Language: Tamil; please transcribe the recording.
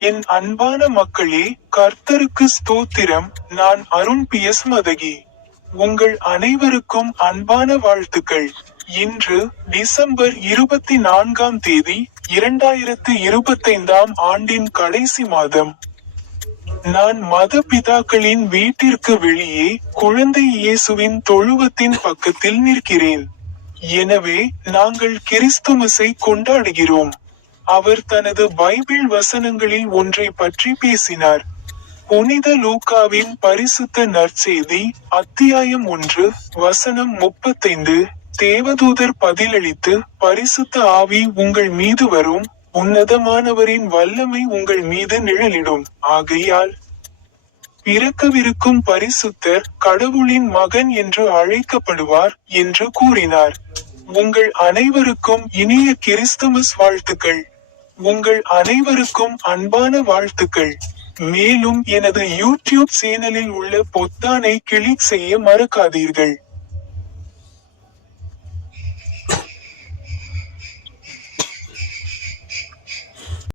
என் அன்பான மக்களே கர்த்தருக்கு ஸ்தோத்திரம். நான் அருண் பி. எஸ். மதகி. உங்கள் அனைவருக்கும் அன்பான வாழ்த்துக்கள். இன்று டிசம்பர் இருபத்தி நான்காம் தேதி இரண்டாயிரத்து இருபத்தைந்தாம் ஆண்டின் கடைசி மாதம். நான் மத பிதாக்களின் வீட்டிற்கு வெளியே குழந்தை இயேசுவின் தொழுவத்தின் பக்கத்தில் நிற்கிறேன். எனவே நாங்கள் கிறிஸ்துமஸை கொண்டாடுகிறோம். அவர் தனது பைபிள் வசனங்களில் ஒன்றை பற்றி பேசினார். புனித லூக்காவின் பரிசுத்த நற்செய்தி அத்தியாயம் ஒன்று வசனம் முப்பத்தைந்து தேவதூதர் பதிலளித்து பரிசுத்த ஆவி உங்கள் மீது வரும் உன்னதமானவரின் வல்லமை உங்கள் மீது நிழலிடும். ஆகையால் பிறக்கவிருக்கும் பரிசுத்தர் கடவுளின் மகன் என்று அழைக்கப்படுவார் என்று கூறினார். உங்கள் அனைவருக்கும் இனிய கிறிஸ்துமஸ் வாழ்த்துக்கள். உங்கள் அனைவருக்கும் அன்பான வாழ்த்துக்கள். மேலும் எனது யூடியூப் சேனலில் உள்ள பொத்தானை கிளிக் செய்ய மறக்காதீர்கள்.